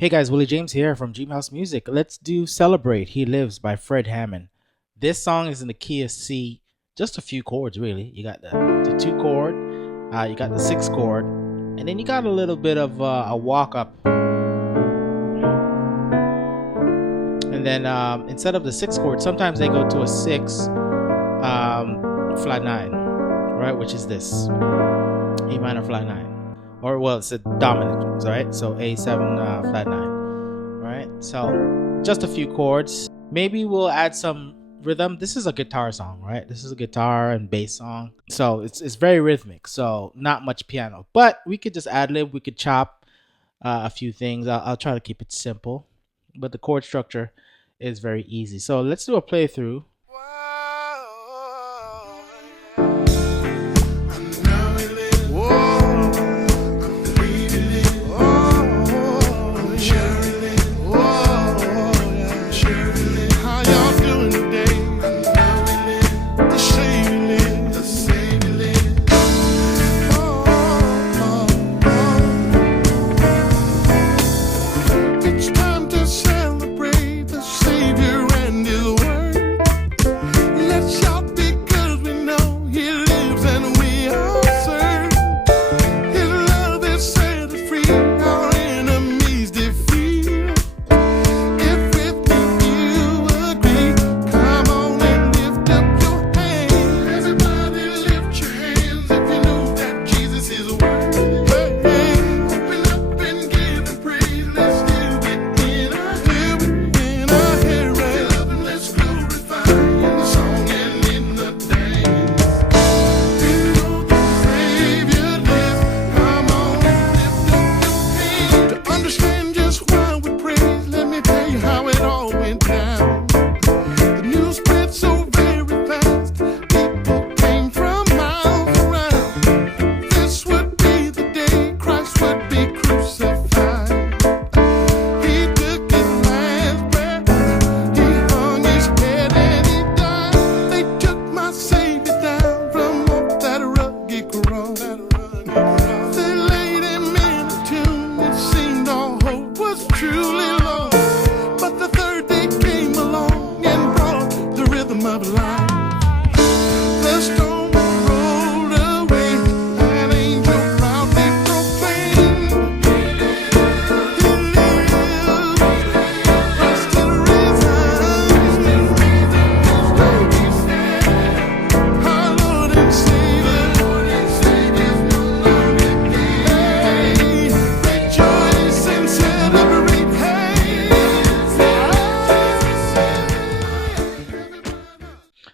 Hey guys, Willie James here from DreamHouse Music. Let's do Celebrate He Lives by Fred Hammond. This song is in the key of C, just a few chords really. You got the 2 chord, you got the 6 chord, and then you got a little bit of a walk up. And then instead of the 6 chord, sometimes they go to a 6 flat 9, right? Which is this, E minor flat 9. Or well, it's a dominant, right? So A7 flat 9, right? So just a few chords. Maybe we'll add some rhythm. This is a guitar song, right? This is a guitar and bass song, so it's very rhythmic. So not much piano, but we could just ad lib. We could chop a few things. I'll try to keep it simple, but the chord structure is very easy. So let's do a playthrough.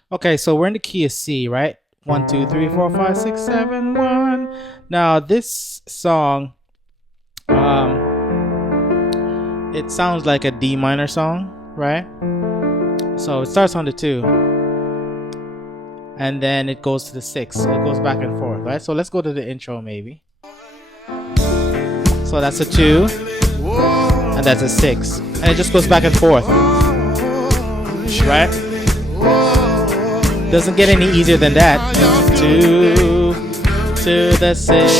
Okay, so we're in the key of C, right? 1, 2, 3, 4, 5, 6, 7, 1. Now this song, it sounds like a D minor song, right? So it starts on the 2, and then it goes to the 6. So it goes back and forth, right? So let's go to the intro, maybe. So that's a 2, and that's a 6, and it just goes back and forth, right? Doesn't get any easier than that. 2 to the 6,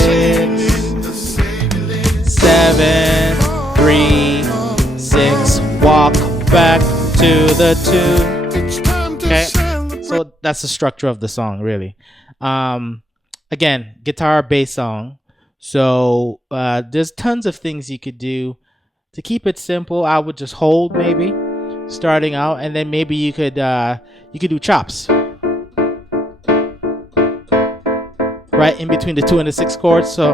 7, 3, 6, walk back to the 2. Okay, so that's the structure of the song, really. Again, guitar bass song. So there's tons of things you could do to keep it simple. I would just hold, maybe starting out, and then maybe you could do chops right in between the 2 and the 6 chords. So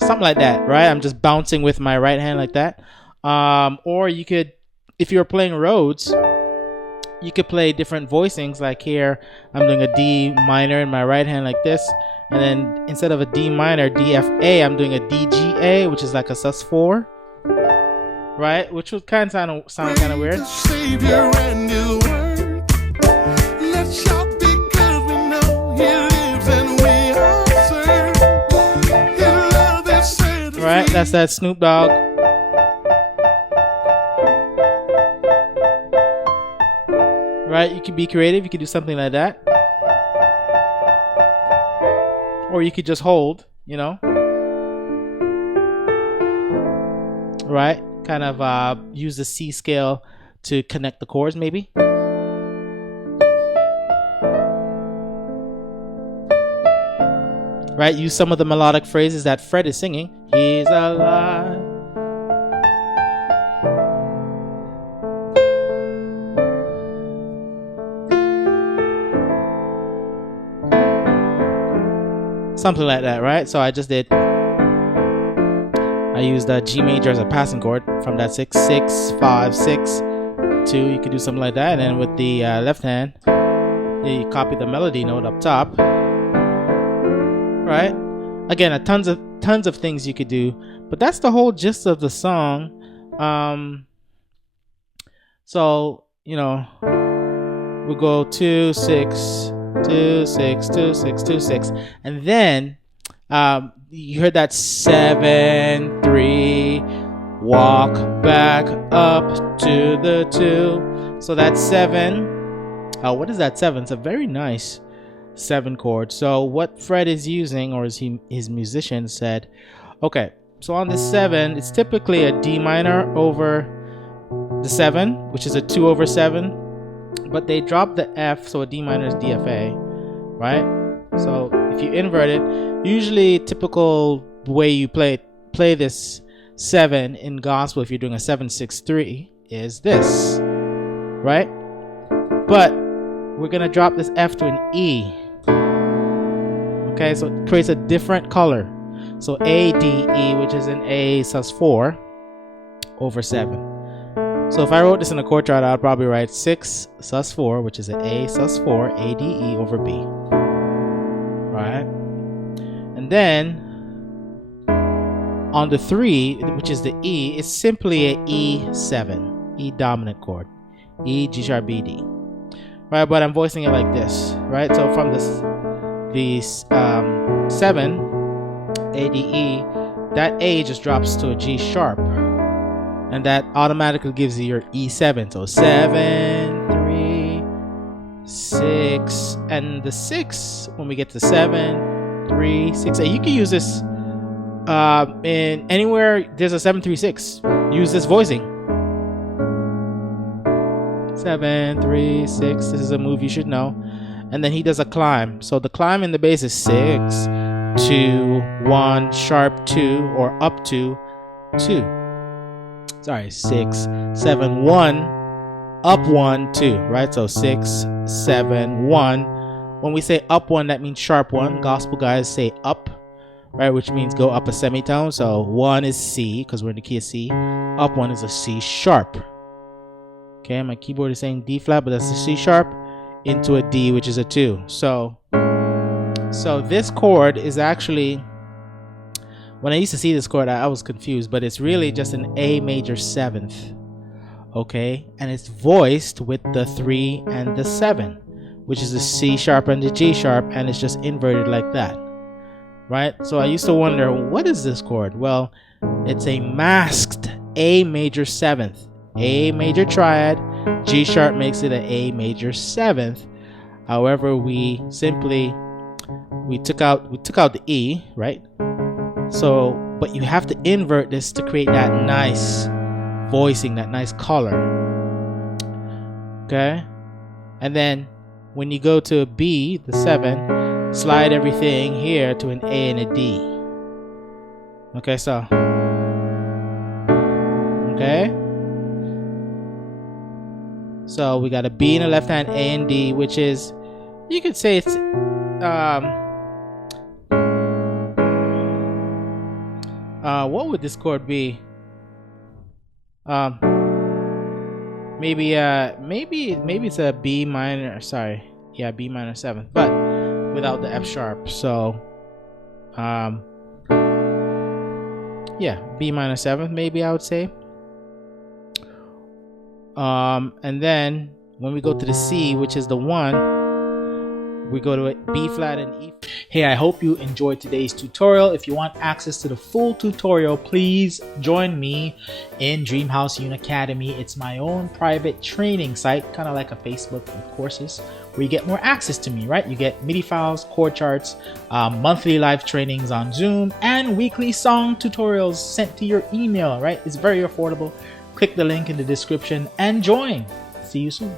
something like that, right? I'm just bouncing with my right hand like that. Or you could, if you're playing Rhodes, you could play different voicings. Like here, I'm doing a D minor in my right hand like this, and then instead of a D minor, D F A, I'm doing a D G A, which is like a sus4, right? Which would kind of sound kind of weird. Right, that's that Snoop Dogg. Right, you could be creative. You could do something like that, or you could just hold, you know. right? Kind of use the C scale to connect the chords, maybe. Right? Use some of the melodic phrases that Fred is singing. He's alive. Something like that, right? So I just did. I used the G major as a passing chord from that 6, 6, 5, 6, 2. You could do something like that. And then with the left hand, you copy the melody note up top. Right? Again, tons of things you could do, but that's the whole gist of the song. So you know, we go 2, 6, 2, 6, 2, 6, 2, 6, and then you heard that 7, 3, walk back up to the 2. So that's 7. What is that 7? It's a very nice 7 chord. So what Fred is using, or his musician said, okay, so on the 7, it's typically a D minor over the 7, which is a 2 over 7, but they drop the F, so a D minor is DFA, right? So if you invert it, usually typical way you play this 7 in gospel, if you're doing a 7-6-3, is this, right? But we're gonna drop this F to an E. Okay, so it creates a different color. So A, D, E, which is an A sus4 over 7. So if I wrote this in a chord chart, I'd probably write 6 sus4, which is an A sus4, A, D, E over B. Right? And then on the 3, which is the E, it's simply a E7, E dominant chord. E, G sharp, B, D. Right, but I'm voicing it like this, right? So from the 7, A, D, E, that A just drops to a G sharp, and that automatically gives you your E7. So 7, 3, 6, and the 6, when we get to 7, 3, 6, 8, you can use this in anywhere there's a 7, 3, 6. Use this voicing. 7, 3, 6. This is a move you should know. And then he does a climb. So the climb in the bass is 6, 2, 1, sharp 2, or up to 2. Sorry, 6, 7, 1, up 1, 2, right? So 6, 7, 1. When we say up 1, that means sharp 1. Gospel guys say up, right? Which means go up a semitone. So 1 is C, because we're in the key of C. Up 1 is a C sharp. Okay, my keyboard is saying D flat, but that's a C sharp into a D, which is a 2. So this chord is actually, when I used to see this chord, I was confused, but it's really just an A major 7th. Okay, and it's voiced with the 3 and the 7, which is the C sharp and the G sharp, and it's just inverted like that, right? So I used to wonder, what is this chord? Well, it's a masked A major 7th. A major triad, G sharp makes it an A major 7th. However, we took out the E, right? So, but you have to invert this to create that nice voicing, that nice color. Okay? And then when you go to a B, the 7, slide everything here to an A and a D. Okay, so. Okay? So we got a B in the left hand, A and D, which is, you could say it's what would this chord be? Maybe it's a B minor. Sorry, yeah, B minor 7th, but without the F sharp. So yeah, B minor 7th, maybe I would say. And then when we go to the C, which is the 1, we go to a B flat and E. Hey, I hope you enjoyed today's tutorial. If you want access to the full tutorial, please join me in DreamHouse Unicademy. It's my own private training site, kind of like a Facebook with courses, where you get more access to me, right? You get MIDI files, chord charts, monthly live trainings on Zoom, and weekly song tutorials sent to your email, right? It's very affordable. Click the link in the description and join. See you soon.